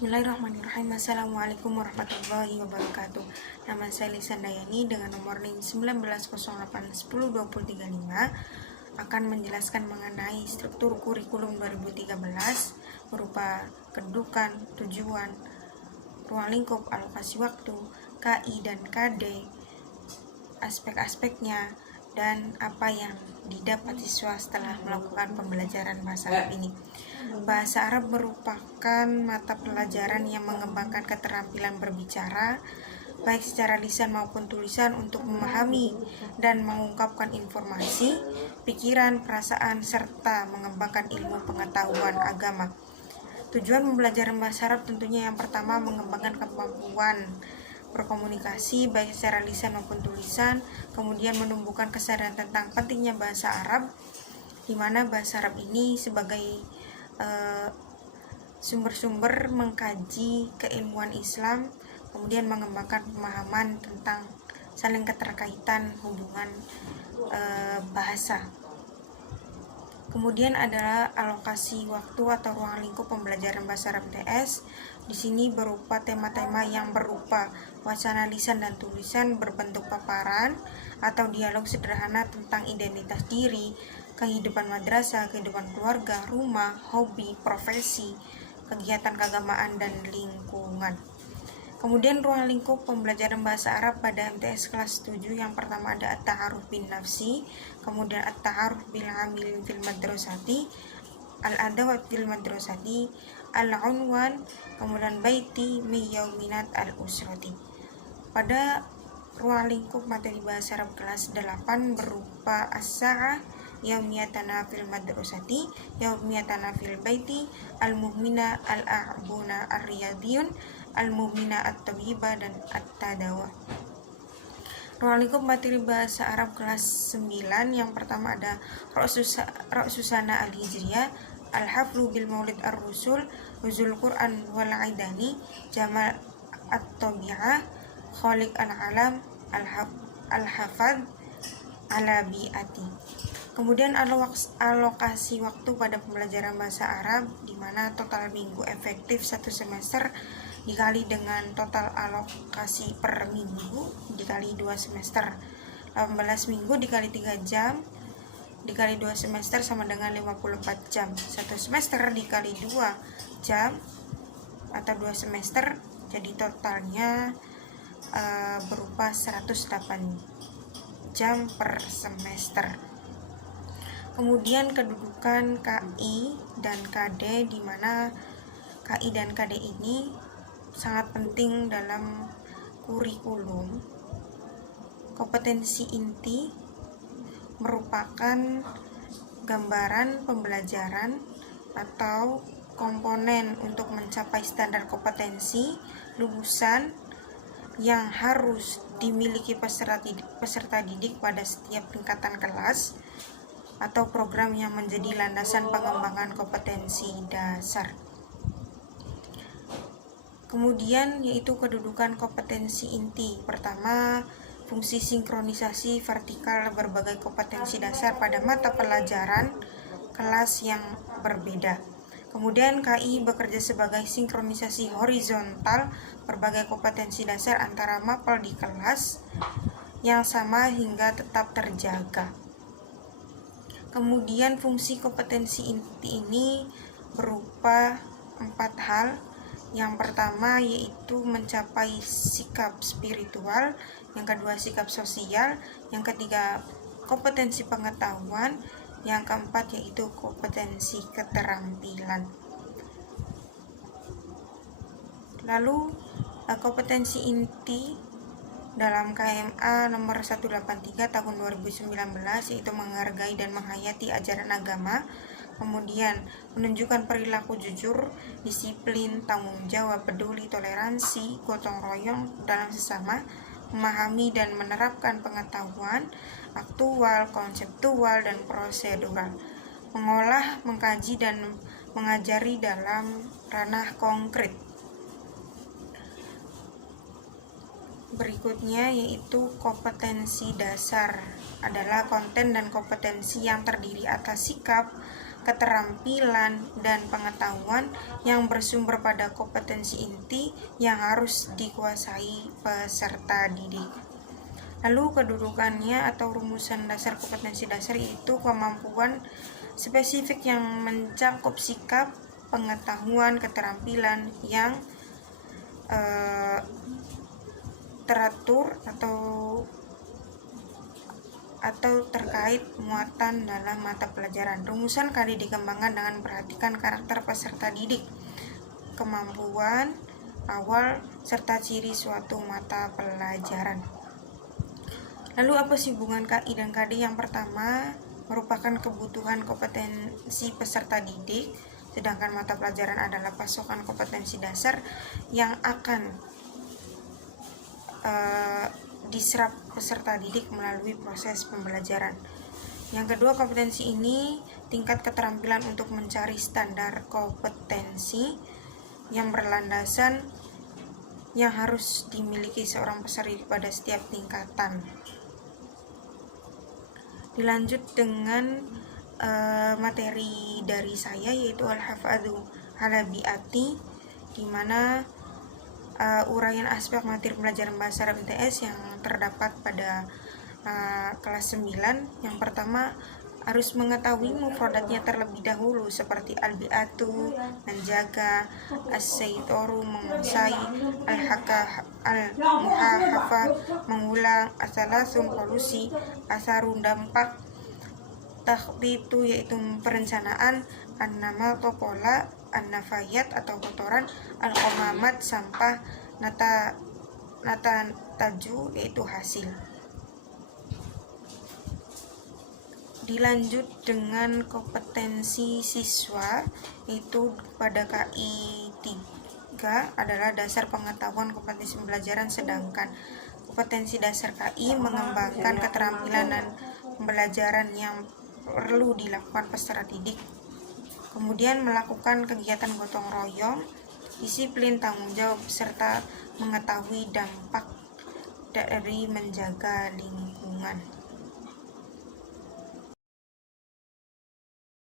Bismillahirrahmanirrahim. Assalamualaikum warahmatullahi wabarakatuh. Nama saya Lisan Dayani dengan nomor NIM 1908102035 akan menjelaskan mengenai struktur kurikulum 2013 berupa kedudukan, tujuan, ruang lingkup, alokasi waktu, KI dan KD, aspek-aspeknya, dan apa yang didapat siswa setelah melakukan pembelajaran bahasa Arab ini. Bahasa Arab merupakan mata pelajaran yang mengembangkan keterampilan berbicara, baik secara lisan maupun tulisan, untuk memahami dan mengungkapkan informasi, pikiran, perasaan, serta mengembangkan ilmu pengetahuan agama. Tujuan pembelajaran bahasa Arab tentunya yang pertama mengembangkan kemampuan berkomunikasi baik secara lisan maupun tulisan, kemudian menumbuhkan kesadaran tentang pentingnya bahasa Arab, di mana bahasa Arab ini sebagai sumber-sumber mengkaji keilmuan Islam, kemudian mengembangkan pemahaman tentang saling keterkaitan hubungan bahasa. Kemudian adalah alokasi waktu atau ruang lingkup pembelajaran bahasa Arab TS. Di sini berupa tema-tema yang berupa wacana lisan dan tulisan berbentuk paparan atau dialog sederhana tentang identitas diri, kehidupan madrasah, kehidupan keluarga, rumah, hobi, profesi, kegiatan keagamaan, dan lingkungan. Kemudian ruang lingkup pembelajaran bahasa Arab pada MTS kelas 7 yang pertama ada at-ta'aruf bin nafsi, kemudian at-ta'aruf bil amilin fil madrasati, al-adawat fil madrasati, al-unwan, kemudian baiti miyauminat al-usrati. Pada ruang lingkup materi bahasa Arab kelas 8 berupa as-sa'ah, yaumiyatana fil madrasati, yaumiyatana fil baiti, al-mu'mina, al-a'buna, ar-riyadiyun, al-mu'mina, at-tabiba, dan at-tadawa. Ruang lingkup materi bahasa Arab kelas 9 yang pertama ada Ra'susana al-Hijriyah, al-haflu bil maulid ar-rusul, nuzul Quran wal aidani, jamal at-tabi'ah, khaliq al-alam, al-hafad ala bi'ati. Kemudian alokasi waktu pada pembelajaran bahasa Arab, di mana total minggu efektif 1 semester dikali dengan total alokasi per minggu dikali 2 semester. 18 minggu dikali 3 jam dikali 2 semester sama dengan 54 jam. 1 semester dikali 2 jam atau 2 semester, jadi totalnya berupa 108 jam per semester. Kemudian kedudukan KI dan KD, di mana KI dan KD ini sangat penting dalam kurikulum. Kompetensi inti merupakan gambaran pembelajaran atau komponen untuk mencapai standar kompetensi lulusan yang harus dimiliki peserta didik pada setiap tingkatan kelas atau program yang menjadi landasan pengembangan kompetensi dasar. Kemudian yaitu kedudukan kompetensi inti. Pertama, fungsi sinkronisasi vertikal berbagai kompetensi dasar pada mata pelajaran kelas yang berbeda. Kemudian KI bekerja sebagai sinkronisasi horizontal berbagai kompetensi dasar antara mapel di kelas yang sama hingga tetap terjaga. Kemudian fungsi kompetensi inti ini berupa 4 hal. Yang pertama yaitu mencapai sikap spiritual, yang kedua sikap sosial, yang ketiga kompetensi pengetahuan, yang keempat yaitu kompetensi keterampilan. Lalu kompetensi inti dalam KMA nomor 183 tahun 2019 yaitu menghargai dan menghayati ajaran agama, kemudian menunjukkan perilaku jujur, disiplin, tanggung jawab, peduli, toleransi, gotong royong dalam sesama, memahami dan menerapkan pengetahuan aktual, konseptual, dan prosedural, mengolah, mengkaji, dan mengajari dalam ranah konkret. Berikutnya yaitu kompetensi dasar adalah konten dan kompetensi yang terdiri atas sikap, keterampilan, dan pengetahuan yang bersumber pada kompetensi inti yang harus dikuasai peserta didik. Lalu kedudukannya atau rumusan dasar kompetensi dasar itu kemampuan spesifik yang mencakup sikap, pengetahuan, keterampilan yang teratur atau terkait muatan dalam mata pelajaran. Rumusan kali dikembangkan dengan memperhatikan karakter peserta didik, kemampuan awal, serta ciri suatu mata pelajaran. Lalu apa sih hubungan KI dan KD? Yang pertama merupakan kebutuhan kompetensi peserta didik, sedangkan mata pelajaran adalah pasokan kompetensi dasar yang akan diserap peserta didik melalui proses pembelajaran. Yang kedua, kompetensi ini tingkat keterampilan untuk mencari standar kompetensi yang berlandasan yang harus dimiliki seorang peserta didik pada setiap tingkatan. Dilanjut dengan materi dari saya, yaitu Al-Hafadhu Halabiati, di mana uraian aspek materi pelajaran bahasa Arab MTS yang terdapat pada kelas 9. Yang pertama, harus mengetahui mufradatnya terlebih dahulu, seperti al-bi'atu, menjaga, as-saytoru, menguasai, al-haka, al-muhahafa, mengulang, asalasun, polusi, asarun, dampak, takhtitu, yaitu perencanaan, an-nama, pola, an-nafayat atau kotoran, al-qomamat, sampah, natataju, yaitu hasil. Dilanjut dengan kompetensi siswa, itu pada KI 3 adalah dasar pengetahuan kompetensi pembelajaran, sedangkan kompetensi dasar KI mengembangkan keterampilan dan pembelajaran yang perlu dilakukan peserta didik. Kemudian melakukan kegiatan gotong royong, disiplin, tanggung jawab, serta mengetahui dampak dari menjaga lingkungan.